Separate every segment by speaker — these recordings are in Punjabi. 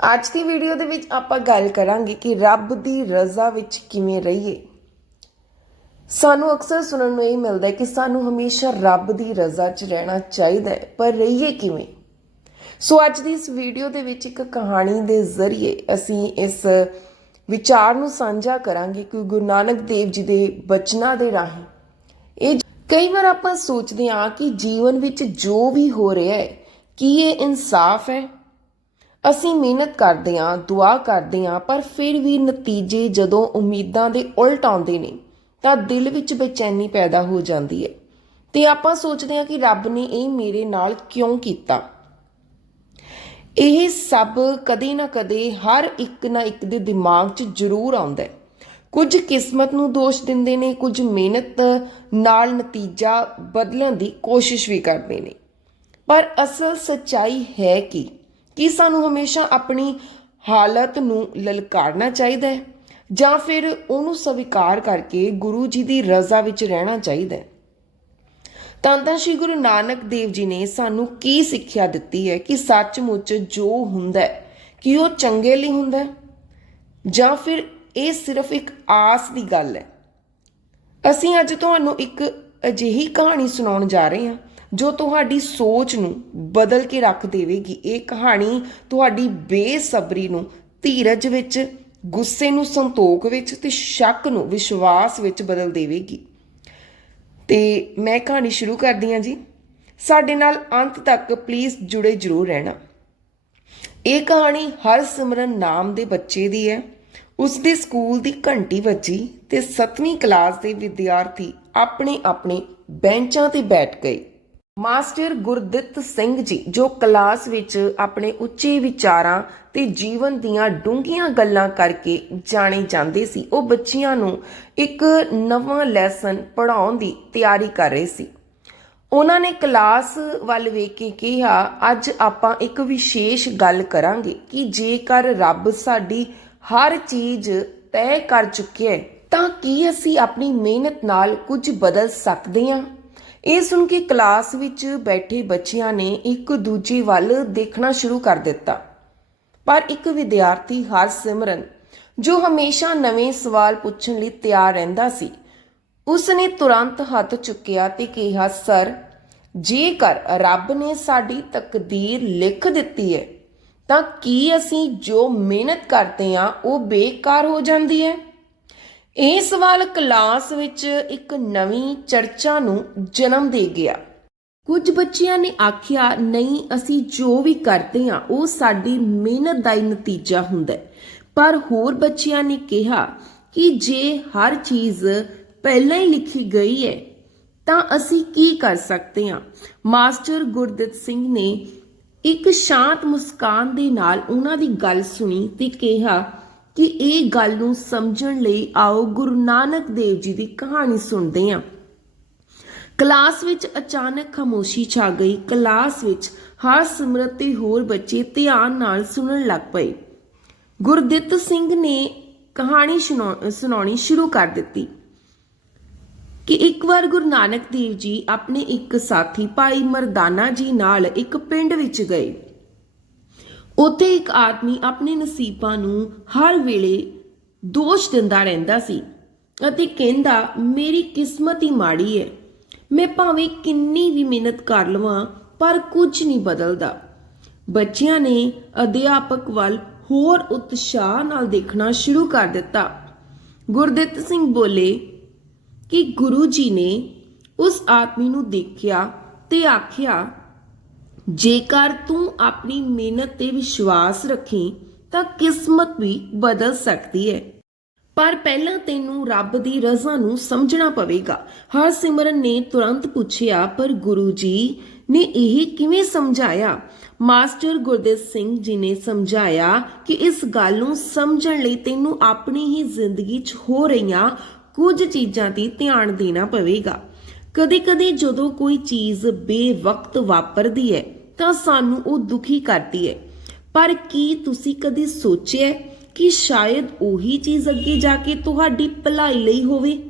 Speaker 1: ਅੱਜ ਦੀ ਵੀਡੀਓ ਦੇ ਵਿੱਚ ਆਪਾਂ ਗੱਲ ਕਰਾਂਗੇ ਕਿ ਰੱਬ ਦੀ ਰਜ਼ਾ ਵਿੱਚ ਕਿਵੇਂ ਰਹੀਏ। ਸਾਨੂੰ ਅਕਸਰ ਸੁਣਨ ਨੂੰ ਇਹ ਮਿਲਦਾ ਹੈ ਕਿ ਸਾਨੂੰ ਹਮੇਸ਼ਾ ਰੱਬ ਦੀ ਰਜ਼ਾ 'ਚ ਰਹਿਣਾ ਚਾਹੀਦਾ ਹੈ, ਪਰ ਰਹੀਏ ਕਿਵੇਂ? ਸੋ ਅੱਜ ਦੀ ਇਸ ਵੀਡੀਓ ਦੇ ਵਿੱਚ ਇੱਕ ਕਹਾਣੀ ਦੇ ਜ਼ਰੀਏ ਅਸੀਂ ਇਸ ਵਿਚਾਰ ਨੂੰ ਸਾਂਝਾ ਕਰਾਂਗੇ ਕਿ ਗੁਰੂ ਨਾਨਕ ਦੇਵ ਜੀ ਦੇ ਬਚਨਾਂ ਦੇ ਰਾਹੀਂ। ਇਹ ਕਈ ਵਾਰ ਆਪਾਂ ਸੋਚਦੇ ਹਾਂ ਕਿ ਜੀਵਨ ਵਿੱਚ ਜੋ ਵੀ ਹੋ ਰਿਹਾ ਹੈ, ਕੀ ਇਹ ਇਨਸਾਫ ਹੈ? ਅਸੀਂ ਮਿਹਨਤ ਕਰਦੇ ਹਾਂ, ਦੁਆ ਕਰਦੇ ਹਾਂ, ਪਰ ਫਿਰ ਵੀ ਨਤੀਜੇ ਜਦੋਂ ਉਮੀਦਾਂ ਦੇ ਉਲਟ ਆਉਂਦੇ ਨੇ, ਤਾਂ ਦਿਲ ਵਿੱਚ ਬੇਚੈਨੀ ਪੈਦਾ ਹੋ ਜਾਂਦੀ ਹੈ। ਤੇ ਆਪਾਂ ਸੋਚਦੇ ਹਾਂ ਕਿ ਰੱਬ ਨੇ ਇਹ ਮੇਰੇ ਨਾਲ ਕਿਉਂ ਕੀਤਾ? ਇਹ ਸਭ ਕਦੇ ਨਾ ਕਦੇ ਹਰ ਇੱਕ ਨਾ ਇੱਕ ਦੇ ਦਿਮਾਗ 'ਚ ਜ਼ਰੂਰ ਆਉਂਦਾ ਹੈ। ਕੁਝ ਕਿਸਮਤ ਨੂੰ ਦੋਸ਼ ਦਿੰਦੇ ਨੇ, ਕੁਝ ਮਿਹਨਤ ਨਾਲ ਨਤੀਜਾ ਬਦਲਣ ਦੀ ਕੋਸ਼ਿਸ਼ ਵੀ ਕਰਦੇ ਨੇ। ਪਰ ਅਸਲ ਸੱਚਾਈ ਹੈ ਕਿ? ਕੀ ਸਾਨੂੰ ਹਮੇਸ਼ਾ ਆਪਣੀ ਹਾਲਤ ਨੂੰ ਲਲਕਾਰਨਾ ਚਾਹੀਦਾ ਹੈ ਜਾਂ ਫਿਰ ਉਹਨੂੰ ਸਵੀਕਾਰ ਕਰਕੇ ਗੁਰੂ ਜੀ ਦੀ ਰਜ਼ਾ ਵਿੱਚ ਰਹਿਣਾ ਚਾਹੀਦਾ ਹੈ। ਤਾਂ ਤਾਂ ਸ਼੍ਰੀ ਗੁਰੂ ਨਾਨਕ ਦੇਵ ਜੀ ਨੇ ਸਾਨੂੰ ਕੀ ਸਿੱਖਿਆ ਦਿੱਤੀ ਹੈ ਕਿ ਸੱਚਮੁੱਚ ਜੋ ਹੁੰਦਾ ਹੈ, ਕਿ ਉਹ ਚੰਗੇ ਲਈ ਹੁੰਦਾ ਹੈ? ਜਾਂ ਫਿਰ ਇਹ ਸਿਰਫ ਇੱਕ ਆਸ ਦੀ ਗੱਲ ਹੈ? ਅਸੀਂ ਅੱਜ ਤੁਹਾਨੂੰ ਇੱਕ ਅਜਿਹੀ ਕਹਾਣੀ ਸੁਣਾਉਣ ਜਾ ਰਹੇ ਹਾਂ ਜੋ ਤੁਹਾਡੀ ਸੋਚ ਨੂੰ ਬਦਲ ਕੇ ਰੱਖ ਦੇਵੇਗੀ। ਇਹ ਕਹਾਣੀ ਤੁਹਾਡੀ ਬੇਸਬਰੀ ਨੂੰ, ਧੀਰਜ ਵਿੱਚ, ਗੁੱਸੇ ਨੂੰ, ਸੰਤੋਖ ਵਿੱਚ ਤੇ ਸ਼ੱਕ ਨੂੰ, ਵਿਸ਼ਵਾਸ ਵਿੱਚ ਬਦਲ ਦੇਵੇਗੀ। ਤੇ ਮੈਂ ਕਹਾਣੀ ਸ਼ੁਰੂ ਕਰਦੀ ਹਾਂ ਜੀ। ਸਾਡੇ ਨਾਲ ਅੰਤ ਤੱਕ ਪਲੀਜ਼ ਜੁੜੇ ਜ਼ਰੂਰ ਰਹਿਣਾ। ਇਹ ਕਹਾਣੀ ਹਰ ਸਿਮਰਨ ਨਾਮ ਦੇ ਬੱਚੇ ਦੀ ਹੈ। ਉਸ ਦੇ ਸਕੂਲ ਦੀ ਘੰਟੀ ਵੱਜੀ ਤੇ 7ਵੀਂ ਕਲਾਸ ਦੇ ਵਿਦਿਆਰਥੀ ਆਪਣੇ ਆਪਣੇ ਬੈਂਚਾਂ ਤੇ ਬੈਠ ਗਏ। ਮਾਸਟਰ ਗੁਰਦਿੱਤ ਸਿੰਘ ਜੀ, ਜੋ ਕਲਾਸ ਵਿੱਚ ਆਪਣੇ ਉੱਚੇ ਵਿਚਾਰਾਂ ਤੇ ਜੀਵਨ ਦੀਆਂ ਡੂੰਘੀਆਂ ਗੱਲਾਂ ਕਰਕੇ ਜਾਣੇ ਜਾਂਦੇ ਸੀ, ਉਹ ਬੱਚਿਆਂ ਨੂੰ ਇੱਕ ਨਵਾਂ ਲੈਸਨ ਪੜ੍ਹਾਉਣ ਦੀ ਤਿਆਰੀ ਕਰ ਰਹੇ ਸੀ। ਉਹਨਾਂ ਨੇ ਕਲਾਸ ਵੱਲ ਵੇਖ ਕੇ ਕਿਹਾ, ਅੱਜ ਆਪਾਂ ਇੱਕ ਵਿਸ਼ੇਸ਼ ਗੱਲ ਕਰਾਂਗੇ ਕਿ ਜੇਕਰ ਰੱਬ ਸਾਡੀ ਹਰ ਚੀਜ਼ ਤੈਅ ਕਰ ਚੁੱਕਿਆ ਹੈ, ਤਾਂ ਕੀ ਅਸੀਂ ਆਪਣੀ ਮਿਹਨਤ ਨਾਲ ਕੁਝ ਬਦਲ ਸਕਦੇ ਹਾਂ? ਇਹ ਸੁਣ ਕੇ ਕਲਾਸ ਵਿੱਚ ਬੈਠੇ ਬੱਚਿਆਂ ਨੇ ਇੱਕ ਦੂਜੇ ਵੱਲ ਦੇਖਣਾ ਸ਼ੁਰੂ ਕਰ ਦਿੱਤਾ। ਪਰ ਇੱਕ ਵਿਦਿਆਰਥੀ ਹਰਸਿਮਰਨ, ਜੋ ਹਮੇਸ਼ਾ ਨਵੇਂ ਸਵਾਲ ਪੁੱਛਣ ਲਈ ਤਿਆਰ ਰਹਿੰਦਾ ਸੀ ਉਸ ਨੇ ਤੁਰੰਤ ਹੱਥ ਚੁੱਕਿਆ ਤੇ ਕਿਹਾ, ਸਰ, ਜੇਕਰ ਰੱਬ ਨੇ ਸਾਡੀ ਤਕਦੀਰ ਲਿਖ ਦਿੱਤੀ ਹੈ, ਤਾਂ ਕੀ ਅਸੀਂ ਜੋ ਮਿਹਨਤ ਕਰਦੇ ਹਾਂ, ਉਹ ਬੇਕਾਰ ਹੋ ਜਾਂਦੀ ਹੈ? ਇਹ ਸਵਾਲ ਕਲਾਸ ਵਿੱਚ ਇੱਕ ਨਵੀਂ ਚਰਚਾ ਨੂੰ ਜਨਮ ਦੇ ਗਿਆ। ਕੁਝ ਬੱਚਿਆਂ ਨੇ ਆਖਿਆ, ਨਹੀਂ, ਅਸੀਂ ਜੋ ਵੀ ਕਰਦੇ ਹਾਂ, ਉਹ ਸਾਡੀ ਮਿਹਨਤ ਦਾ ਹੀ ਨਤੀਜਾ ਹੁੰਦਾ ਹੈ। ਪਰ ਹੋਰ ਬੱਚਿਆਂ ਨੇ ਕਿਹਾ ਕਿ ਜੇ ਹਰ ਚੀਜ਼ ਪਹਿਲਾਂ ਹੀ ਲਿਖੀ ਗਈ ਹੈ, ਤਾਂ ਅਸੀਂ ਕੀ ਕਰ ਸਕਦੇ ਹਾਂ? ਮਾਸਟਰ ਗੁਰਦਿੱਤ ਸਿੰਘ ਨੇ ਇੱਕ ਸ਼ਾਂਤ ਮੁਸਕਾਨ ਦੇ ਨਾਲ ਉਹਨਾਂ ਦੀ ਗੱਲ ਸੁਣੀ ਤੇ ਕਿਹਾ ਕਿ ਇਹ ਗੱਲ ਨੂੰ ਸਮਝਣ ਲਈ ਆਓ ਗੁਰੂ ਨਾਨਕ ਦੇਵ ਜੀ ਦੀ ਕਹਾਣੀ ਸੁਣਦੇ ਹਾਂ। ਕਲਾਸ ਵਿੱਚ ਅਚਾਨਕ ਖਾਮੋਸ਼ੀ ਛਾ ਗਈ। ਕਲਾਸ ਵਿੱਚ ਹਰ ਸਿਮਰਤ ਤੇ ਹੋਰ ਬੱਚੇ ਧਿਆਨ ਨਾਲ ਸੁਣਨ ਲੱਗ ਪਏ। ਗੁਰਦਿੱਤ ਸਿੰਘ ਨੇ ਕਹਾਣੀ ਸੁਣਾਉ- ਸੁਣਾਉਣੀ ਸ਼ੁਰੂ ਕਰ ਦਿੱਤੀ। ਕਿ ਇੱਕ ਵਾਰ ਗੁਰੂ ਨਾਨਕ ਦੇਵ ਜੀ ਆਪਣੇ ਇੱਕ ਸਾਥੀ ਭਾਈ ਮਰਦਾਨਾ ਜੀ ਨਾਲ ਇੱਕ ਪਿੰਡ ਵਿੱਚ ਗਏ। ਉੱਥੇ ਇੱਕ ਆਦਮੀ ਆਪਣੇ ਨਸੀਬਾਂ ਨੂੰ ਹਰ ਵੇਲੇ ਦੋਸ਼ ਦਿੰਦਾ ਰਹਿੰਦਾ ਸੀ ਅਤੇ ਕਹਿੰਦਾ, ਮੇਰੀ ਕਿਸਮਤ ਹੀ ਮਾੜੀ ਹੈ ਮੈਂ ਭਾਵੇਂ ਕਿੰਨੀ ਵੀ ਮਿਹਨਤ ਕਰ ਲਵਾਂ, ਪਰ ਕੁਝ ਨਹੀਂ ਬਦਲਦਾ। ਬੱਚਿਆਂ ਨੇ ਅਧਿਆਪਕ ਵੱਲ ਹੋਰ ਉਤਸ਼ਾਹ ਨਾਲ ਦੇਖਣਾ ਸ਼ੁਰੂ ਕਰ ਦਿੱਤਾ। ਗੁਰਦਿੱਤ ਸਿੰਘ ਬੋਲੇ ਕਿ ਗੁਰੂ ਜੀ ਨੇ ਉਸ ਆਦਮੀ ਨੂੰ ਦੇਖਿਆ ਤੇ ਆਖਿਆ ਜੇਕਰ ਤੂੰ ਆਪਣੀ ਮਿਹਨਤ ਤੇ ਵਿਸ਼ਵਾਸ ਰੱਖੀ, ਤਾਂ ਕਿਸਮਤ ਵੀ ਬਦਲ ਸਕਦੀ ਹੈ। ਪਰ ਪਹਿਲਾਂ ਤੈਨੂੰ ਰੱਬ ਦੀ ਰਜ਼ਾ ਨੂੰ ਸਮਝਣਾ ਪਵੇਗਾ। ਹਰਸਿਮਰਨ ਨੇ ਤੁਰੰਤ ਪੁੱਛਿਆ, ਪਰ ਗੁਰੂ ਜੀ ਨੇ ਇਹ ਕਿਵੇਂ ਸਮਝਾਇਆ? ਮਾਸਟਰ ਗੁਰਦੇਵ ਸਿੰਘ ਜੀ ਨੇ ਸਮਝਾਇਆ ਕਿ ਇਸ ਗੱਲ ਨੂੰ ਸਮਝਣ ਲਈ ਤੈਨੂੰ ਆਪਣੀ ਹੀ ਜ਼ਿੰਦਗੀ 'ਚ ਹੋ ਰਹੀਆਂ ਕੁਝ ਚੀਜ਼ਾਂ ਤੇ ਧਿਆਨ ਦੇਣਾ ਪਵੇਗਾ। ਕਦੇ-ਕਦੇ ਜਦੋਂ ਕੋਈ ਚੀਜ਼ ਬੇਵਕਤ ਵਾਪਰਦੀ ਹੈ ਤਾਂ ਸਾਨੂੰ ਉਹ ਦੁਖੀ ਕਰਦੀ ਹੈ ਪਰ ਕੀ ਤੁਸੀਂ ਕਦੇ ਸੋਚਿਆ ਕਿ ਸ਼ਾਇਦ ਉਹੀ ਚੀਜ਼ ਅੱਗੇ ਜਾ ਕੇ ਤੁਹਾਡੀ ਭਲਾਈ ਲਈ ਹੋਵੇ?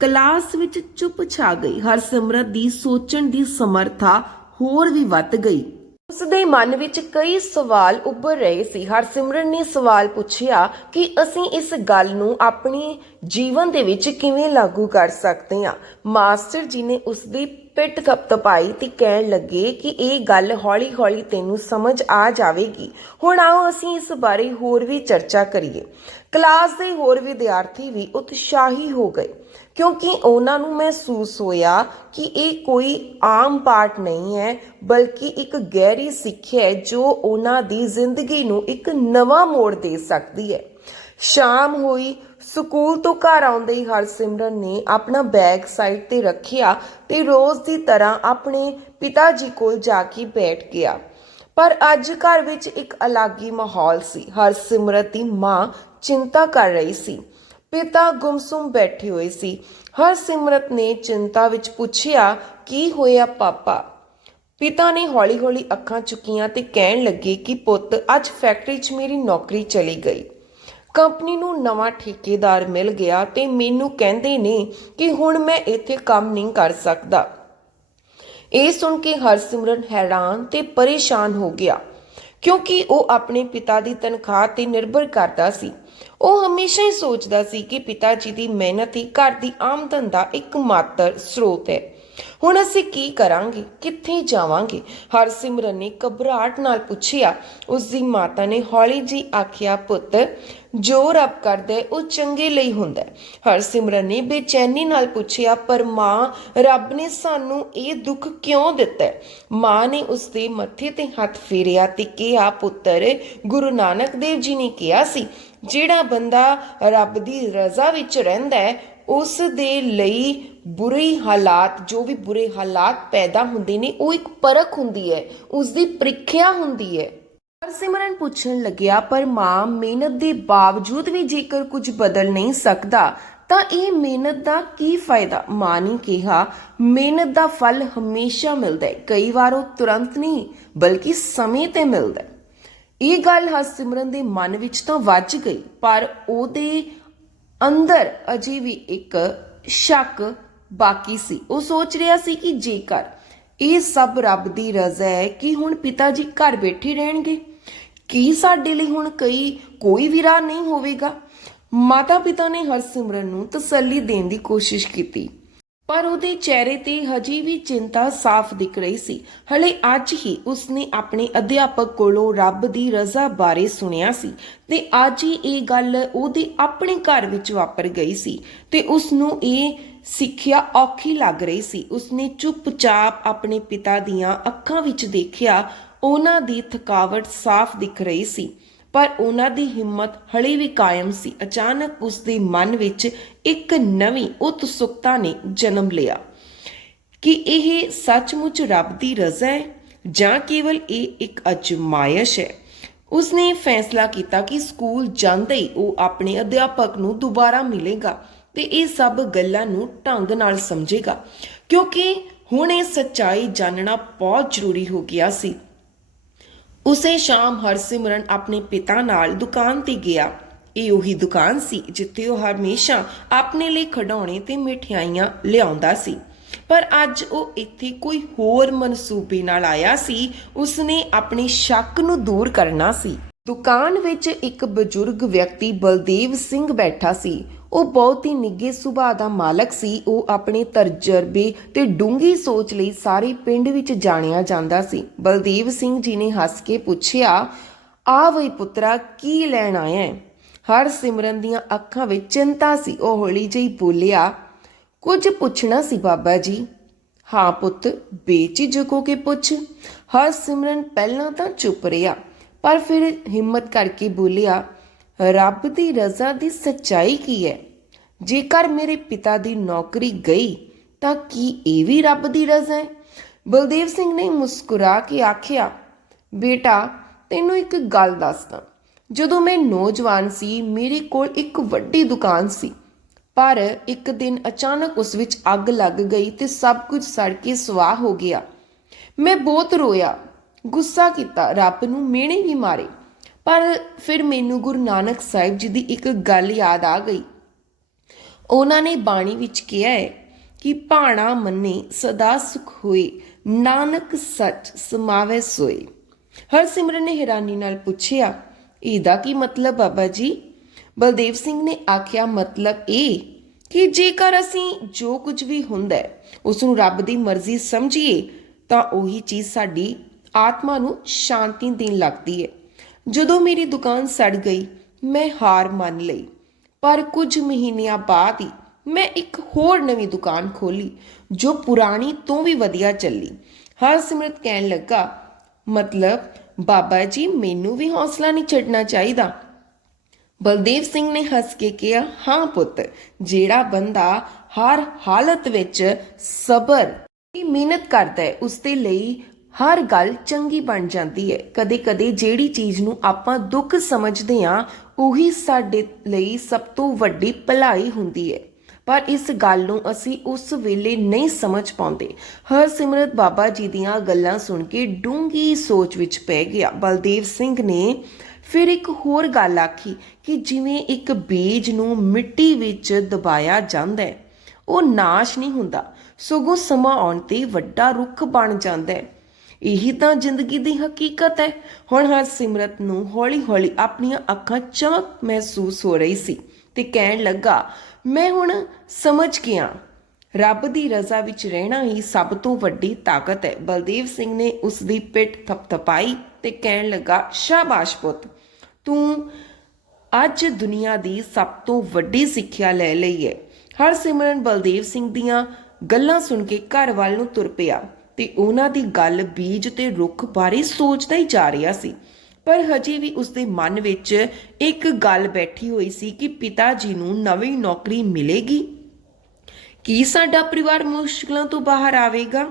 Speaker 1: ਕਲਾਸ ਵਿੱਚ ਚੁੱਪ ਛਾ ਗਈ। ਹਰਸਿਮਰਤ ਦੀ ਸੋਚਣ ਦੀ ਸਮਰੱਥਾ ਹੋਰ ਵੀ ਵੱਧ ਗਈ। ਉਸ ਦੇ ਮਨ ਵਿੱਚ ਕਈ ਸਵਾਲ ਉੱਭਰ ਰਹੇ ਸੀ। ਹਰਸਿਮਰਨ ਨੇ ਸਵਾਲ ਪੁੱਛਿਆ ਕਿ ਅਸੀਂ ਇਸ ਗੱਲ ਨੂੰ ਆਪਣੇ ਜੀਵਨ ਦੇ ਵਿੱਚ ਕਿਵੇਂ ਲਾਗੂ ਕਰ ਸਕਦੇ ਹਾਂ। ਮਾਸਟਰ ਜੀ ਨੇ ਉਸ ਦੀ ਪਿੱਠ ਥਪਥਪਾਈ ਤੇ ਕਹਿਣ ਲੱਗੇ ਕਿ ਇਹ ਗੱਲ ਹੌਲੀ-ਹੌਲੀ ਤੈਨੂੰ ਸਮਝ ਆ ਜਾਵੇਗੀ। ਹੁਣ ਆਓ ਅਸੀਂ ਇਸ ਬਾਰੇ ਹੋਰ ਵੀ ਚਰਚਾ ਕਰੀਏ। ਕਲਾਸ ਦੇ ਹੋਰ ਵਿਦਿਆਰਥੀ ਵੀ ਉਤਸ਼ਾਹੀ ਹੋ ਗਏ। ਕਿਉਂਕਿ ਉਹਨਾਂ ਨੂੰ ਮਹਿਸੂਸ ਹੋਇਆ ਕਿ ਇਹ ਕੋਈ ਆਮ ਪਾਠ ਨਹੀਂ ਹੈ, ਬਲਕਿ ਇੱਕ ਗਹਿਰੀ ਸਿੱਖਿਆ ਹੈ ਜੋ ਉਹਨਾਂ ਦੀ ਜ਼ਿੰਦਗੀ ਨੂੰ ਇੱਕ ਨਵਾਂ ਮੋੜ ਦੇ ਸਕਦੀ ਹੈ। ਸ਼ਾਮ ਹੋਈ, ਸਕੂਲ ਤੋਂ ਘਰ ਆਉਂਦੇ ਹੀ ਹਰਸਿਮਰਨ ਨੇ ਆਪਣਾ ਬੈਗ ਸਾਈਡ ਤੇ ਰੱਖਿਆ ਤੇ ਰੋਜ਼ ਦੀ ਤਰ੍ਹਾਂ ਆਪਣੇ ਪਿਤਾ ਜੀ ਕੋਲ ਜਾ ਕੇ ਬੈਠ ਗਿਆ। ਪਰ ਅੱਜ ਘਰ ਵਿੱਚ ਇੱਕ ਅਲੱਗ ਹੀ ਮਾਹੌਲ ਸੀ। ਹਰਸਿਮਰਤ ਦੀ ਮਾਂ ਚਿੰਤਾ ਕਰ ਰਹੀ ਸੀ। ਪਿਤਾ ਗੁੰਮਸੁਮ ਬੈਠੇ ਹੋਏ ਸੀ। ਹਰਸਿਮਰਤ ਨੇ ਚਿੰਤਾ ਵਿੱਚ ਪੁੱਛਿਆ, ਕੀ ਹੋਇਆ ਪਾਪਾ? ਪਿਤਾ ਨੇ ਹੌਲੀ-ਹੌਲੀ ਅੱਖਾਂ ਚੁੱਕੀਆਂ ਤੇ ਕਹਿਣ ਲੱਗੇ ਕਿ ਪੁੱਤ, ਅੱਜ ਫੈਕਟਰੀ 'ਚ ਮੇਰੀ ਨੌਕਰੀ ਚਲੀ ਗਈ। ਕੰਪਨੀ ਨੂੰ ਨਵਾਂ ਠੇਕੇਦਾਰ ਮਿਲ ਗਿਆ ਤੇ ਮੈਨੂੰ ਕਹਿੰਦੇ ਨੇ ਕਿ ਹੁਣ ਮੈਂ ਇੱਥੇ ਕੰਮ ਨਹੀਂ ਕਰ ਸਕਦਾ। ਇਹ ਸੁਣ ਕੇ ਹਰਸਿਮਰਨ ਹੈਰਾਨ ਤੇ ਪਰੇਸ਼ਾਨ ਹੋ ਗਿਆ। ਕਿਉਂਕਿ ਉਹ ਆਪਣੇ ਪਿਤਾ ਦੀ ਤਨਖਾਹ ਤੇ ਨਿਰਭਰ ਕਰਦਾ ਸੀ। ਉਹ ਹਮੇਸ਼ਾ ਹੀ ਸੋਚਦਾ ਸੀ ਕਿ ਪਿਤਾ ਜੀ ਦੀ ਮਿਹਨਤ ਹੀ ਘਰ ਦੀ ਆਮਦਨ ਦਾ ਇੱਕ ਮਾਤਰ ਸਰੋਤ ਹੈ। ਹੁਣ ਅਸੀਂ ਕੀ ਕਰਾਂਗੇ? ਕਿੱਥੇ ਜਾਵਾਂਗੇ? ਹਰਸਿਮਰਨ ਨੇ ਘਬਰਾਹਟ ਨਾਲ ਪੁੱਛਿਆ। ਉਸ ਦੀ ਮਾਤਾ ਨੇ ਹੌਲੀ ਜੀ ਆਖਿਆ, ਪੁੱਤ, ਜੋ ਰੱਬ ਕਰਦਾ ਉਹ ਚੰਗੇ ਲਈ ਹੁੰਦਾ ਹਰਸਿਮਰਨ ਨੇ ਬੇਚੈਨੀ ਨਾਲ ਪੁੱਛਿਆ, ਪਰ ਮਾਂ, ਰੱਬ ਨੇ ਸਾਨੂੰ ਇਹ ਦੁੱਖ ਕਿਉਂ ਦਿੱਤਾ ਹੈ? ਮਾਂ ਨੇ ਉਸ ਦੇ ਮੱਥੇ ਤੇ ਹੱਥ ਫੇਰਿਆ ਤੇ ਕਿਹਾ, ਪੁੱਤਰ, ਗੁਰੂ ਨਾਨਕ ਦੇਵ ਜੀ ਨੇ ਕਿਹਾ ਸੀ, ਜਿਹੜਾ ਬੰਦਾ ਰੱਬ ਦੀ ਰਜ਼ਾ ਵਿੱਚ ਰਹਿੰਦਾ ਹੈ, ਉਸ ਦੇ ਲਈ ਬੁਰੇ ਹਾਲਾਤ, ਜੋ ਵੀ ਬੁਰੇ ਹਾਲਾਤ ਪੈਦਾ ਹੁੰਦੇ ਨੇ, ਉਹ ਇੱਕ ਪਰਖ ਹੁੰਦੀ ਹੈ ਉਸ ਦੀ ਪ੍ਰੀਖਿਆ ਹੁੰਦੀ ਹੈ। ਹਰਸਿਮਰਨ ਪੁੱਛਣ ਲੱਗਿਆ, ਪਰ ਮਾਂ, ਮਿਹਨਤ ਦੇ ਬਾਵਜੂਦ ਵੀ ਜੇਕਰ ਕੁਝ ਬਦਲ ਨਹੀਂ ਸਕਦਾ, ਤਾਂ ਇਹ ਮਿਹਨਤ ਦਾ ਕੀ ਫਾਇਦਾ? ਮਾਂ ਨੇ ਕਿਹਾ, ਮਿਹਨਤ ਦਾ ਫਲ ਹਮੇਸ਼ਾ ਮਿਲਦਾ ਹੈ, ਕਈ ਵਾਰ ਉਹ ਤੁਰੰਤ ਨਹੀਂ, ਬਲਕਿ ਸਮੇਂ ਤੇ ਮਿਲਦਾ ਹੈ। ਇਹ ਗੱਲ ਹਰਸਿਮਰਨ ਦੇ ਮਨ ਵਿੱਚ ਤਾਂ ਵੱਜ ਗਈ, ਪਰ ਉਹਦੇ ਅੰਦਰ ਅਜੇ ਵੀ ਇੱਕ ਸ਼ੱਕ ਬਾਕੀ ਸੀ। ਉਹ ਸੋਚ ਰਿਹਾ ਸੀ ਕਿ ਜੇਕਰ ਇਹ ਸਭ ਰੱਬ ਦੀ ਰਜ਼ਾ ਹੈ, ਕਿ ਹੁਣ ਪਿਤਾ ਜੀ ਘਰ ਬੈਠੇ ਰਹਿਣਗੇ? ਕੀ ਸਾਡੇ ਲਈ ਹੁਣ ਕਈ, ਕੋਈ ਵੀ ਰਾਹ ਨਹੀਂ ਹੋਵੇਗਾ? ਮਾਤਾ ਪਿਤਾ ਨੇ ਹਰਸਿਮਰਨ ਨੂੰ ਤਸੱਲੀ ਦੇਣ ਦੀ ਕੋਸ਼ਿਸ਼ ਕੀਤੀ। ਪਰ ਉਹਦੇ ਚਿਹਰੇ ਤੇ ਹਜੇ ਵੀ ਚਿੰਤਾ ਸਾਫ਼ ਦਿਖ ਰਹੀ ਸੀ। ਹਲੇ ਅੱਜ ਹੀ ਉਸਨੇ ਆਪਣੇ ਅਧਿਆਪਕ ਕੋਲੋਂ ਰੱਬ ਦੀ ਰਜ਼ਾ ਬਾਰੇ ਸੁਣਿਆ ਸੀ ਤੇ ਅੱਜ ਹੀ ਇਹ ਗੱਲ ਉਹਦੇ ਆਪਣੇ ਘਰ ਵਿੱਚ ਵਾਪਰ ਗਈ ਸੀ ਤੇ ਉਸ ਨੂੰ ਇਹ ਸਿੱਖਿਆ ਔਖੀ ਲੱਗ ਰਹੀ ਸੀ। ਉਸਨੇ ਚੁੱਪਚਾਪ ਆਪਣੇ ਪਿਤਾ ਦੀਆਂ ਅੱਖਾਂ ਵਿੱਚ ਦੇਖਿਆ, ਉਹਨਾਂ ਦੀ ਥਕਾਵਟ ਸਾਫ਼ ਦਿਖ ਰਹੀ ਸੀ, ਪਰ ਉਹਨਾਂ ਦੀ ਹਿੰਮਤ ਹਲੇ ਵੀ ਕਾਇਮ ਸੀ। ਅਚਾਨਕ ਉਸ ਦੇ ਮਨ ਵਿੱਚ ਇੱਕ ਨਵੀਂ ਉਤਸੁਕਤਾ ਨੇ ਜਨਮ ਲਿਆ ਕਿ ਇਹ ਸੱਚਮੁੱਚ ਰੱਬ ਦੀ ਰਜ਼ਾ ਹੈ ਜਾਂ ਕੇਵਲ ਇਹ ਇੱਕ ਅਜਮਾਇਸ਼ ਹੈ। ਉਸਨੇ ਫੈਸਲਾ ਕੀਤਾ ਕਿ ਸਕੂਲ ਜਾਂਦੇ ਹੀ ਉਹ ਆਪਣੇ ਅਧਿਆਪਕ ਨੂੰ ਦੁਬਾਰਾ ਮਿਲੇਗਾ। ਤੇ ਇਹ ਸਭ ਗੱਲਾਂ ਨੂੰ ਢੰਗ ਨਾਲ ਸਮਝੇਗਾ, ਕਿਉਂਕਿ ਹੁਣ ਇਹ ਸੱਚਾਈ ਜਾਣਨਾ ਬਹੁਤ ਜ਼ਰੂਰੀ ਹੋ ਗਿਆ ਸੀ। ਉਸੇ ਸ਼ਾਮ ਹਰਸਿਮਰਨ ਆਪਣੇ ਪਿਤਾ ਨਾਲ ਦੁਕਾਨ ਤੇ ਗਿਆ। ਇਹ ਉਹੀ ਦੁਕਾਨ ਸੀ ਜਿੱਥੇ ਉਹ ਹਮੇਸ਼ਾ ਆਪਣੇ ਲਈ ਖਿਡੌਣੇ ਤੇ ਮਠਿਆਈਆਂ ਲਿਆਉਂਦਾ ਸੀ। ਪਰ ਅੱਜ ਉਹ ਇੱਥੇ ਕੋਈ ਹੋਰ ਮਨਸੂਬੇ ਨਾਲ ਆਇਆ ਸੀ, ਉਸਨੇ ਆਪਣੇ ਸ਼ੱਕ ਨੂੰ ਦੂਰ ਕਰਨਾ ਸੀ। ਦੁਕਾਨ ਵਿੱਚ ਇੱਕ ਬਜ਼ੁਰਗ ਵਿਅਕਤੀ ਬਲਦੇਵ ਸਿੰਘ ਬੈਠਾ ਸੀ। ਉਹ ਬਹੁਤ ਹੀ ਨਿੱਘੇ ਸੁਭਾਅ ਦਾ ਮਾਲਕ ਸੀ। ਉਹ ਆਪਣੇ ਤਜਰਬੇ ਤੇ ਡੂੰਗੀ ਸੋਚ ਲਈ ਸਾਰੇ ਪਿੰਡ ਵਿੱਚ ਜਾਣਿਆ ਜਾਂਦਾ ਸੀ। ਬਲਦੇਵ ਸਿੰਘ ਜੀ ਨੇ ਹੱਸ ਕੇ ਪੁੱਛਿਆ ਆ ਵਈ ਪੁੱਤਰਾ, ਕੀ ਲੈਣ ਆਇਆ ਹੈ ਹਰ ਸਿਮਰਨ ਦੀਆਂ ਅੱਖਾਂ ਵਿੱਚ ਚਿੰਤਾ ਸੀ। ਉਹ ਹੌਲੀ ਜਿਹੀ ਬੋਲਿਆ, ਕੁਝ ਪੁੱਛਣਾ ਸੀ ਬਾਬਾ ਜੀ? ਹਾਂ ਪੁੱਤ, ਬੇਝਿਜਕ ਹੋ ਕੇ ਪੁੱਛ। ਹਰ ਸਿਮਰਨ ਪਹਿਲਾਂ ਤਾਂ ਚੁੱਪ ਰਿਹਾ, ਪਰ ਫਿਰ ਹਿੰਮਤ ਕਰਕੇ ਬੋਲਿਆ ਰੱਬ ਦੀ ਰਜ਼ਾ ਦੀ ਸੱਚਾਈ ਕੀ ਹੈ? ਜੇਕਰ ਮੇਰੇ ਪਿਤਾ ਦੀ ਨੌਕਰੀ ਗਈ, ਤਾਂ ਕੀ ਇਹ ਵੀ ਰੱਬ ਦੀ ਰਜ਼ਾ ਹੈ? ਬਲਦੇਵ ਸਿੰਘ ਨੇ ਮੁਸਕਰਾ ਕੇ ਆਖਿਆ, ਬੇਟਾ, ਤੈਨੂੰ ਇੱਕ ਗੱਲ ਦੱਸਦਾ। ਜਦੋਂ ਮੈਂ ਨੌਜਵਾਨ ਸੀ, ਮੇਰੇ ਕੋਲ ਇੱਕ ਵੱਡੀ ਦੁਕਾਨ ਸੀ। ਪਰ ਇੱਕ ਦਿਨ ਅਚਾਨਕ ਉਸ ਵਿੱਚ ਅੱਗ ਲੱਗ ਗਈ ਤੇ ਸਭ ਕੁਝ ਸੜ ਕੇ ਸਵਾਹ ਹੋ ਗਿਆ। ਮੈਂ ਬਹੁਤ ਰੋਇਆ, ਗੁੱਸਾ ਕੀਤਾ, ਰੱਬ ਨੂੰ ਮਿਹਣੇ ਵੀ ਮਾਰੇ। ਪਰ ਫਿਰ ਮੈਨੂੰ ਗੁਰੂ ਨਾਨਕ ਸਾਹਿਬ ਜੀ ਦੀ ਇੱਕ ਗੱਲ ਯਾਦ ਆ ਗਈ। ਉਹਨਾਂ ਨੇ ਬਾਣੀ ਵਿੱਚ ਕਿਹਾ ਹੈ ਕਿ ਭਾਣਾ ਮੰਨੇ ਸਦਾ ਸੁਖ ਹੋਏ, ਨਾਨਕ ਸੱਚ ਸਮਾਵੇ ਸੋਏ। ਹਰ ਸਿਮਰਨ ਨੇ ਹੈਰਾਨੀ ਨਾਲ ਪੁੱਛਿਆ, ਇਹਦਾ ਕੀ ਮਤਲਬ ਬਾਬਾ ਜੀ? ਬਲਦੇਵ ਸਿੰਘ ਨੇ ਆਖਿਆ, ਮਤਲਬ ਇਹ ਕਿ ਜੇਕਰ ਅਸੀਂ ਜੋ ਕੁਝ ਵੀ ਹੁੰਦਾ ਹੈ ਉਸ ਨੂੰ ਰੱਬ ਦੀ ਮਰਜ਼ੀ ਸਮਝੀਏ, ਤਾਂ ਉਹੀ ਚੀਜ਼ ਸਾਡੀ ਆਤਮਾ ਨੂੰ ਸ਼ਾਂਤੀ ਦੇਣ ਲੱਗਦੀ ਹੈ। ਜਦੋਂ ਮੇਰੀ ਦੁਕਾਨ ਸੜ ਗਈ, ਮੈਂ ਹਾਰ ਮੰਨ ਲਈ। ਪਰ ਕੁਝ ਮਹੀਨਿਆਂ ਬਾਅਦ ਹੀ ਮੈਂ ਇੱਕ ਹੋਰ ਨਵੀਂ ਦੁਕਾਨ ਖੋਲੀ ਜੋ ਪੁਰਾਣੀ ਤੋਂ ਵੀ ਵਧੀਆ ਚੱਲੀ। ਹਰ ਕਹਿਣ ਲੱਗਾ, ਮਤਲਬ ਬਾਬਾ ਜੀ, ਮੈਨੂੰ ਵੀ ਹੌਸਲਾ ਨਹੀਂ ਛੱਡਣਾ ਚਾਹੀਦਾ? ਬਲਦੇਵ ਸਿੰਘ ਨੇ ਹੱਸ ਕੇ ਕਿਹਾ, ਹਾਂ ਪੁੱਤ, ਜਿਹੜਾ ਬੰਦਾ ਹਰ ਹਾਲਤ ਵਿੱਚ ਸਬਰ ਦੀ ਮਿਹਨਤ ਕਰਦਾ ਹੈ ਉਸ ਦੇ ਲਈ ਹਰ ਗੱਲ ਚੰਗੀ ਬਣ ਜਾਂਦੀ ਹੈ। ਕਦੇ-ਕਦੇ ਜਿਹੜੀ ਚੀਜ਼ ਨੂੰ ਆਪਾਂ ਦੁੱਖ ਸਮਝਦੇ ਹਾਂ, ਉਹੀ ਸਾਡੇ ਲਈ ਸਭ ਤੋਂ ਵੱਡੀ ਭਲਾਈ ਹੁੰਦੀ ਹੈ। ਪਰ ਇਸ ਗੱਲ ਨੂੰ ਅਸੀਂ ਉਸ ਵੇਲੇ ਨਹੀਂ ਸਮਝ ਪਾਉਂਦੇ। ਹਰ ਸਿਮਰਤ ਬਾਬਾ ਜੀ ਦੀਆਂ ਗੱਲਾਂ ਸੁਣ ਕੇ ਡੂੰਗੀ ਸੋਚ ਵਿੱਚ ਪੈ ਗਿਆ। ਬਲਦੇਵ ਸਿੰਘ ਨੇ ਫਿਰ ਇੱਕ ਹੋਰ ਗੱਲ ਆਖੀ ਕਿ ਜਿਵੇਂ ਇੱਕ ਬੀਜ ਨੂੰ ਮਿੱਟੀ ਵਿੱਚ ਦਬਾਇਆ ਜਾਂਦਾ ਹੈ, ਉਹ ਨਾਸ਼ ਨਹੀਂ ਹੁੰਦਾ। ਸਗੋਂ ਸਮਾਂ ਆਉਣ ਤੇ ਵੱਡਾ ਰੁੱਖ ਬਣ ਜਾਂਦਾ ਹੈ। ਇਹੀ ਤਾਂ ਜ਼ਿੰਦਗੀ ਦੀ ਹਕੀਕਤ ਹੈ। ਹੁਣ ਹਰ ਸਿਮਰਤ ਨੂੰ ਹੌਲੀ-ਹੌਲੀ ਆਪਣੀਆਂ ਅੱਖਾਂ ਚਮਕ ਮਹਿਸੂਸ ਹੋ ਰਹੀ ਸੀ ਤੇ ਕਹਿਣ ਲੱਗਾ, ਮੈਂ ਹੁਣ ਸਮਝ ਗਿਆ। ਰੱਬ ਦੀ ਰਜ਼ਾ ਵਿੱਚ ਰਹਿਣਾ ਹੀ ਸਭ ਤੋਂ ਵੱਡੀ ਤਾਕਤ ਹੈ। ਬਲਦੇਵ ਸਿੰਘ ਨੇ ਉਸ ਦੀ ਪਿੱਠ ਥਪਥਪਾਈ ਤੇ ਕਹਿਣ ਲੱਗਾ, ਸ਼ਾਬਾਸ਼ ਪੁੱਤ, ਤੂੰ ਅੱਜ ਦੁਨੀਆ ਦੀ ਸਭ ਤੋਂ ਵੱਡੀ ਸਿੱਖਿਆ ਲੈ ਲਈ ਹੈ। ਹਰ ਸਿਮਰਨ ਬਲਦੇਵ ਸਿੰਘ ਦੀਆਂ ਗੱਲਾਂ ਸੁਣ ਕੇ ਘਰ ਵੱਲ ਨੂੰ ਤੁਰ ਪਿਆ। ਤੇ ਉਹਨਾਂ ਦੀ ਗੱਲ ਬੀਜ ਤੇ ਰੁੱਖ ਬਾਰੇ ਸੋਚਦਾ ਹੀ ਜਾ ਰਿਹਾ ਸੀ। ਪਰ ਹਜੇ ਵੀ ਉਸ ਦੇ ਮਨ ਵਿੱਚ ਇੱਕ ਗੱਲ ਬੈਠੀ ਹੋਈ ਸੀ ਕਿ ਪਿਤਾ ਜੀ ਨੂੰ ਨਵੀਂ ਨੌਕਰੀ ਮਿਲੇਗੀ। ਕੀ ਸਾਡਾ ਪਰਿਵਾਰ ਮੁਸ਼ਕਲਾਂ ਤੋਂ ਬਾਹਰ ਆਵੇਗਾ?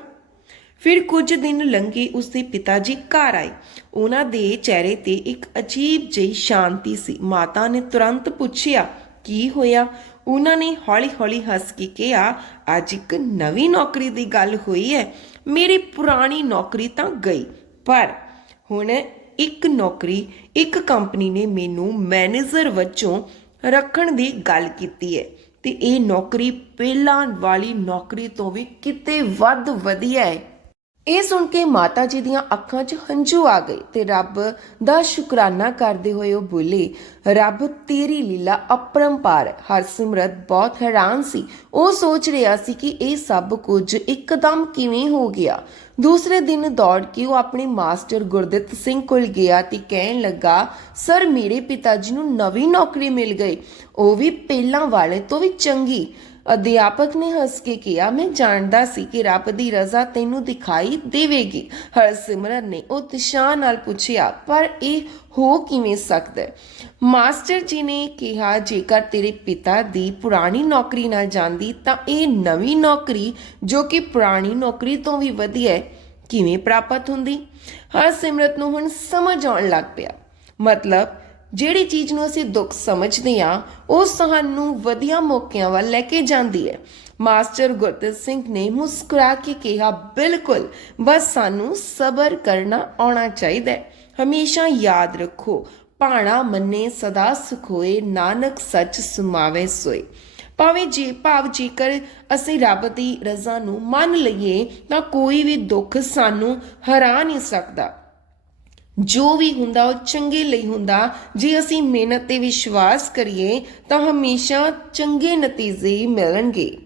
Speaker 1: ਫਿਰ ਕੁਝ ਦਿਨ ਲੰਘੇ ਉਸ ਦੇ ਪਿਤਾ ਜੀ ਘਰ ਆਏ। ਉਹਨਾਂ ਦੇ ਚਿਹਰੇ ਤੇ ਇੱਕ ਅਜੀਬ ਜਿਹੀ ਸ਼ਾਂਤੀ ਸੀ। ਮਾਤਾ ਨੇ ਤੁਰੰਤ ਪੁੱਛਿਆ, ਕੀ ਹੋਇਆ? ਉਹਨਾਂ ਨੇ ਹੌਲੀ-ਹੌਲੀ ਹੱਸ ਕੇ ਕਿਹਾ, ਅੱਜ ਇੱਕ ਨਵੀਂ ਨੌਕਰੀ ਦੀ ਗੱਲ ਹੋਈ ਹੈ। ਮੇਰੀ ਪੁਰਾਣੀ ਨੌਕਰੀ ਤਾਂ ਗਈ, ਪਰ ਹੁਣ ਇੱਕ ਨੌਕਰੀ, ਇੱਕ ਕੰਪਨੀ ਨੇ ਮੈਨੂੰ ਮੈਨੇਜਰ ਵਜੋਂ ਰੱਖਣ ਦੀ ਗੱਲ ਕੀਤੀ ਹੈ ਤੇ ਇਹ ਨੌਕਰੀ ਪਹਿਲਾਂ ਵਾਲੀ ਨੌਕਰੀ ਤੋਂ ਵੀ ਕਿਤੇ ਵੱਧ ਵਧੀਆ ਹੈ। ਇਹ ਸੁਣ ਕੇ ਮਾਤਾ ਜੀ ਦੀਆਂ ਅੱਖਾਂ 'ਚ ਹੰਝੂ ਆ ਗਏ ਤੇ ਰੱਬ ਦਾ ਸ਼ੁਕਰਾਨਾ ਕਰਦੇ ਹੋਏ ਉਹ ਬੋਲੇ ਰੱਬ ਤੇਰੀ ਲੀਲਾ ਅਪਰੰਪਾਰ ਹਰਸਿਮਰਤ ਬਹੁਤ ਹੈਰਾਨ ਸੀ। ਉਹ ਸੋਚ ਰਿਹਾ ਸੀ ਕਿ ਇਹ ਸਭ ਕੁਝ ਇੱਕਦਮ ਕਿਵੇਂ ਹੋ ਗਿਆ। ਦੂਸਰੇ ਦਿਨ ਦੌੜ ਕੇ ਉਹ ਆਪਣੇ ਮਾਸਟਰ ਗੁਰਦਿੱਤ ਸਿੰਘ ਕੋਲ ਗਿਆ ਤੇ ਕਹਿਣ ਲੱਗਾ, ਸਰ, ਮੇਰੇ ਪਿਤਾ ਜੀ ਨੂੰ ਨਵੀਂ ਨੌਕਰੀ ਮਿਲ ਗਈ। ਉਹ ਵੀ ਪਹਿਲਾਂ ਵਾਲੇ ਤੋਂ ਵੀ ਚੰਗੀ। ਅਧਿਆਪਕ ਨੇ ਹੱਸ ਕੇ ਕਿਹਾ, ਮੈਂ ਜਾਣਦਾ ਸੀ ਕਿ ਰੱਬ ਦੀ ਰਜ਼ਾ ਤੈਨੂੰ ਦਿਖਾਈ ਦੇਵੇਗੀ। ਹਰਸਿਮਰਨ ਨੇ ਉਤਸ਼ਾਹ ਨਾਲ ਪੁੱਛਿਆ, ਪਰ ਇਹ ਹੋ ਕਿਵੇਂ ਸਕਦਾ ਹੈ? ਮਾਸਟਰ ਜੀ ਨੇ ਕਿਹਾ, ਜੇਕਰ ਤੇਰੇ ਪਿਤਾ ਦੀ ਪੁਰਾਣੀ ਨੌਕਰੀ ਨਾਲ ਜਾਂਦੀ, ਤਾਂ ਇਹ ਨਵੀਂ ਨੌਕਰੀ, ਜੋ ਕਿ ਪੁਰਾਣੀ ਨੌਕਰੀ ਤੋਂ ਵੀ ਵਧੀਆ ਹੈ, ਕਿਵੇਂ ਪ੍ਰਾਪਤ ਹੁੰਦੀ? ਹਰ ਸਿਮਰਤ ਨੂੰ ਹੁਣ ਸਮਝ ਆਉਣ ਲੱਗ ਪਿਆ। ਮਤਲਬ ਜਿਹੜੀ ਚੀਜ਼ ਨੂੰ ਅਸੀਂ ਦੁੱਖ ਸਮਝਦੇ ਹਾਂ, ਉਹ ਸਾਨੂੰ ਵਧੀਆ ਮੌਕਿਆਂ ਵੱਲ ਲੈ ਕੇ ਜਾਂਦੀ ਹੈ। ਮਾਸਟਰ ਗੁਰਦਿੱਤ ਸਿੰਘ ਨੇ ਮੁਸਕਰਾ ਕੇ ਕਿਹਾ, ਬਿਲਕੁਲ, ਬਸ ਸਾਨੂੰ ਸਬਰ ਕਰਨਾ ਆਉਣਾ ਚਾਹੀਦਾ ਹੈ। ਹਮੇਸ਼ਾ ਯਾਦ ਰੱਖੋ, ਭਾਣਾ ਮੰਨੇ ਸਦਾ ਸੁਖ ਨਾਨਕ ਸੱਚ ਸੁਮਾਵੇ ਸੋਏ। ਭਾਵੇਂ ਜੀ ਭਾਵ ਜੇਕਰ ਅਸੀਂ ਰੱਬ ਦੀ ਰਜ਼ਾ ਨੂੰ ਮੰਨ ਲਈਏ, ਤਾਂ ਕੋਈ ਵੀ ਦੁੱਖ ਸਾਨੂੰ ਹਰਾ ਨਹੀਂ ਸਕਦਾ। ਜੋ ਵੀ ਹੁੰਦਾ ਉਹ ਚੰਗੇ ਲਈ ਹੁੰਦਾ। ਜੇ ਅਸੀਂ ਮਿਹਨਤ ਤੇ ਵਿਸ਼ਵਾਸ ਕਰੀਏ, ਤਾਂ ਹਮੇਸ਼ਾ ਚੰਗੇ ਨਤੀਜੇ ਮਿਲਣਗੇ।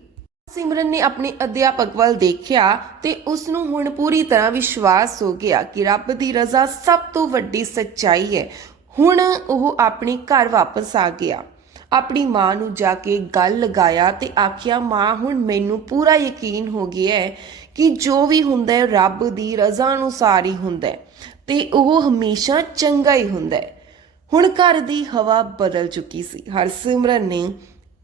Speaker 1: ਸਿਮਰਨ ਨੇ ਆਪਣੇ ਅਧਿਆਪਕ ਵੱਲ ਦੇਖਿਆ ਤੇ ਉਸ ਨੂੰ ਹੁਣ ਪੂਰੀ ਤਰ੍ਹਾਂ ਵਿਸ਼ਵਾਸ ਹੋ ਗਿਆ ਕਿ ਰੱਬ ਦੀ ਰਜ਼ਾ ਸਭ ਤੋਂ ਵੱਡੀ ਸੱਚਾਈ ਹੈ। ਹੁਣ ਉਹ ਆਪਣੇ ਘਰ ਵਾਪਸ ਆ ਗਿਆ। ਆਪਣੀ ਮਾਂ ਨੂੰ ਜਾ ਕੇ ਗੱਲ ਲਗਾਇਆ ਤੇ ਆਖਿਆ, ਮਾਂ, ਹੁਣ ਮੈਨੂੰ ਪੂਰਾ ਯਕੀਨ ਹੋ ਗਿਆ ਹੈ ਕਿ ਜੋ ਵੀ ਹੁੰਦਾ ਹੈ, ਰੱਬ ਦੀ ਰਜ਼ਾ ਅਨੁਸਾਰ ਹੀ ਹੁੰਦਾ ਹੈ। ਤੇ ਉਹ ਹਮੇਸ਼ਾ ਚੰਗਾ ਹੀ ਹੁੰਦਾ ਹੈ। ਹੁਣ ਘਰ ਦੀ ਹਵਾ ਬਦਲ ਚੁੱਕੀ ਸੀ। ਹਰਸਿਮਰਨ ਨੇ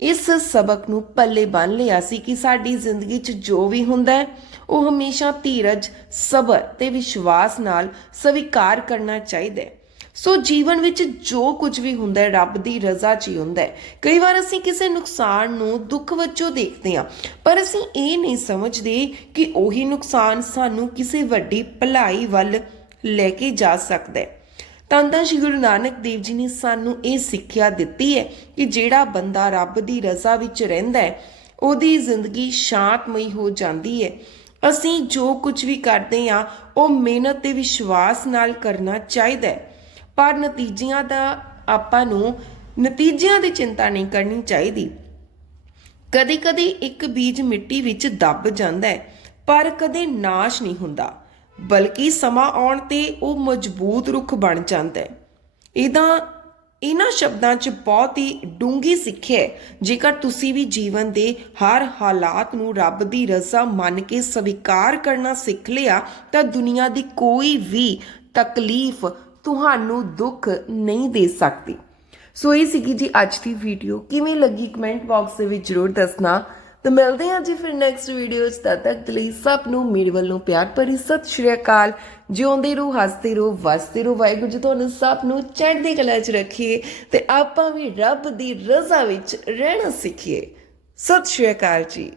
Speaker 1: ਇਸ ਸਬਕ ਨੂੰ ਪੱਲੇ ਬੰਨ ਲਿਆ ਸੀ ਕਿ ਸਾਡੀ ਜ਼ਿੰਦਗੀ 'ਚ ਜੋ ਵੀ ਹੁੰਦਾ ਹੈ, ਉਹ ਹਮੇਸ਼ਾ ਧੀਰਜ, ਸਬਰ ਤੇ ਵਿਸ਼ਵਾਸ ਨਾਲ ਸਵੀਕਾਰ ਕਰਨਾ ਚਾਹੀਦਾ ਹੈ। ਸੋ ਜੀਵਨ ਵਿੱਚ ਜੋ ਕੁਝ ਵੀ ਹੁੰਦਾ ਹੈ, ਰੱਬ ਦੀ ਰਜ਼ਾ 'ਚ ਹੀ ਹੁੰਦਾ ਹੈ। ਕਈ ਵਾਰ ਅਸੀਂ ਕਿਸੇ ਨੁਕਸਾਨ ਨੂੰ ਦੁੱਖ ਵਜੋਂ ਦੇਖਦੇ ਹਾਂ, ਪਰ ਅਸੀਂ ਇਹ ਨਹੀਂ ਸਮਝਦੇ ਕਿ ਉਹੀ ਨੁਕਸਾਨ ਸਾਨੂੰ ਕਿਸੇ ਵੱਡੀ ਭਲਾਈ ਵੱਲ ਲੈ ਕੇ ਜਾ ਸਕਦਾ ਹੈ। ਤਾਂ ਤਾਂ ਸ਼੍ਰੀ ਗੁਰੂ ਨਾਨਕ ਦੇਵ ਜੀ ਨੇ ਸਾਨੂੰ ਇਹ ਸਿੱਖਿਆ ਦਿੱਤੀ ਹੈ ਕਿ ਜਿਹੜਾ ਬੰਦਾ ਰੱਬ ਦੀ ਰਜ਼ਾ ਵਿੱਚ ਰਹਿੰਦਾ ਹੈ, ਉਹਦੀ ਜ਼ਿੰਦਗੀ ਸ਼ਾਂਤਮਈ ਹੋ ਜਾਂਦੀ ਹੈ। ਅਸੀਂ ਜੋ ਕੁਝ ਵੀ ਕਰਦੇ ਹਾਂ, ਉਹ ਮਿਹਨਤ ਤੇ ਵਿਸ਼ਵਾਸ ਨਾਲ ਕਰਨਾ ਚਾਹੀਦਾ ਹੈ। ਪਰ ਨਤੀਜਿਆਂ ਦਾ ਆਪਾਂ ਨੂੰ ਨਤੀਜਿਆਂ ਦੀ ਚਿੰਤਾ ਨਹੀਂ ਕਰਨੀ ਚਾਹੀਦੀ। ਕਦੇ-ਕਦੇ ਇੱਕ ਬੀਜ ਮਿੱਟੀ ਵਿੱਚ ਦੱਬ ਜਾਂਦਾ ਹੈ, ਪਰ ਕਦੇ ਨਾਸ਼ ਨਹੀਂ ਹੁੰਦਾ। ਬਲਕਿ ਸਮਾਂ ਆਉਣ ਤੇ ਉਹ ਮਜ਼ਬੂਤ ਰੁੱਖ ਬਣ ਜਾਂਦਾ ਹੈ। ਇਹਦਾ ਇਹਨਾਂ ਸ਼ਬਦਾਂ 'ਚ ਬਹੁਤ ਹੀ ਡੂੰਗੀ ਸਿੱਖਿਆ ਹੈ, ਜੇਕਰ ਤੁਸੀਂ ਵੀ ਜੀਵਨ ਦੇ ਹਰ ਹਾਲਾਤ ਨੂੰ ਰੱਬ ਦੀ ਰਜ਼ਾ ਮੰਨ ਕੇ ਸਵੀਕਾਰ ਕਰਨਾ ਸਿੱਖ ਲਿਆ, ਤਾਂ ਦੁਨੀਆ ਦੀ ਕੋਈ ਵੀ ਤਕਲੀਫ ਤੁਹਾਨੂੰ ਦੁੱਖ ਨਹੀਂ ਦੇ ਸਕਦੀ। ਸੋ ਇਹ ਸੀਗੀ ਜੀ ਅੱਜ ਦੀ ਵੀਡੀਓ ਕਿਵੇਂ ਲੱਗੀ ਕਮੈਂਟ ਬਾਕਸ ਦੇ ਵਿੱਚ ਜ਼ਰੂਰ ਦੱਸਣਾ। ਤੇ ਮਿਲਦੇ ਹਾਂ ਜੀ ਫਿਰ ਨੈਕਸਟ ਵੀਡੀਓ 'ਚ। ਤਦ ਤੱਕ ਲਈ ਸਭ ਨੂੰ ਮੇਰੇ ਵੱਲੋਂ ਪਿਆਰ ਭਰੀ ਸਤਿ ਸ਼੍ਰੀ ਅਕਾਲ। ਜਿਉਂਦੇ ਰਹੋ, ਹੱਸਦੇ ਰਹੋ, ਵਸਦੇ ਰਹੋ। ਵਾਹਿਗੁਰੂ ਜੀ ਤੁਹਾਨੂੰ ਸਭ ਨੂੰ ਚੜ੍ਹਦੀ ਕਲਾ 'ਚ ਰੱਖੀਏ ਤੇ ਆਪਾਂ ਵੀ ਰੱਬ ਦੀ ਰਜ਼ਾ ਵਿੱਚ ਰਹਿਣਾ ਸਿੱਖੀਏ। ਸਤਿ ਸ਼੍ਰੀ ਅਕਾਲ ਜੀ।